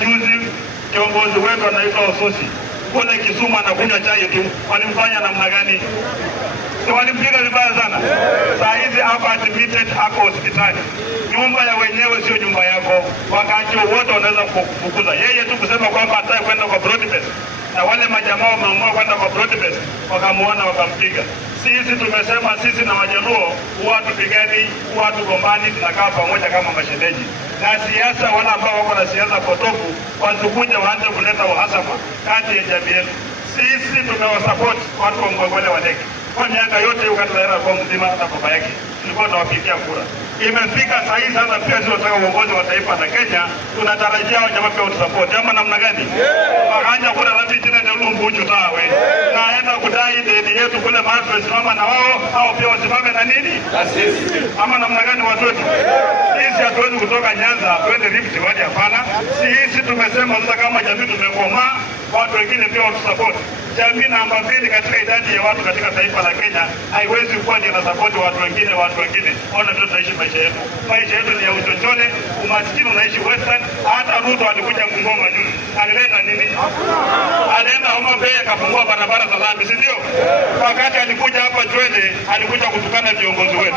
juzi kiongozi wetu anaitwa Ososi kule Kisumu anakunywa chai tu, walimfanya namna gani? Si walimpiga vibaya sana. Saa hizi hapa admitted, ako hospitali. Nyumba ya wenyewe sio nyumba yako, wakati wote wanaweza kufukuza. Yeye tu kusema kwamba hataki kwenda kwa broadcast, na wale majamaa wameamua kwenda kwa broadcast, wakamuona wakampiga. Sisi tumesema sisi na Wajaluo huwa tupigani, huwa tugombani, tunakaa pamoja kama mashemeji. Na siasa, wala ambao wako na siasa potofu wasikuja waanze kuleta uhasama kati ya jamii yetu. Sisi tumewasupport watu wa Mgogole wa Lake kwa miaka yote, ukatalaira kwa mzima na baba yake tulikuwa tunawapigia kura. Imefika saa hii sasa, pia sisi tunataka uongozi wa taifa la Kenya, tunatarajia wajamaa pia utusupport. Ama namna gani? Wakanja kura rabi tena ndio lumbuju tawe. Naenda kudai deni yetu kule mahali tumesimama na wao, au pia wasimame na nini? Na sisi. Ama namna gani watu wetu? Sisi hatuwezi kutoka Nyanza twende Rift Valley, hapana. Sisi tumesema sasa kama jamii tumekomaa, watu wengine pia watusupport. Jamii namba 2 katika idadi ya watu katika taifa la Kenya haiwezi kuwa ndio support watu wengine. Ona ndio tunaishi maisha yetu. Maisha yetu ni ya uchochole, umaskini unaishi Western. Hata Ruto alikuja Bungoma juzi. Alileta nini? Alienda Homa Bay akafungua barabara za lami, si ndio? Wakati alikuja hapa Chwele alikuja kutukana viongozi wetu.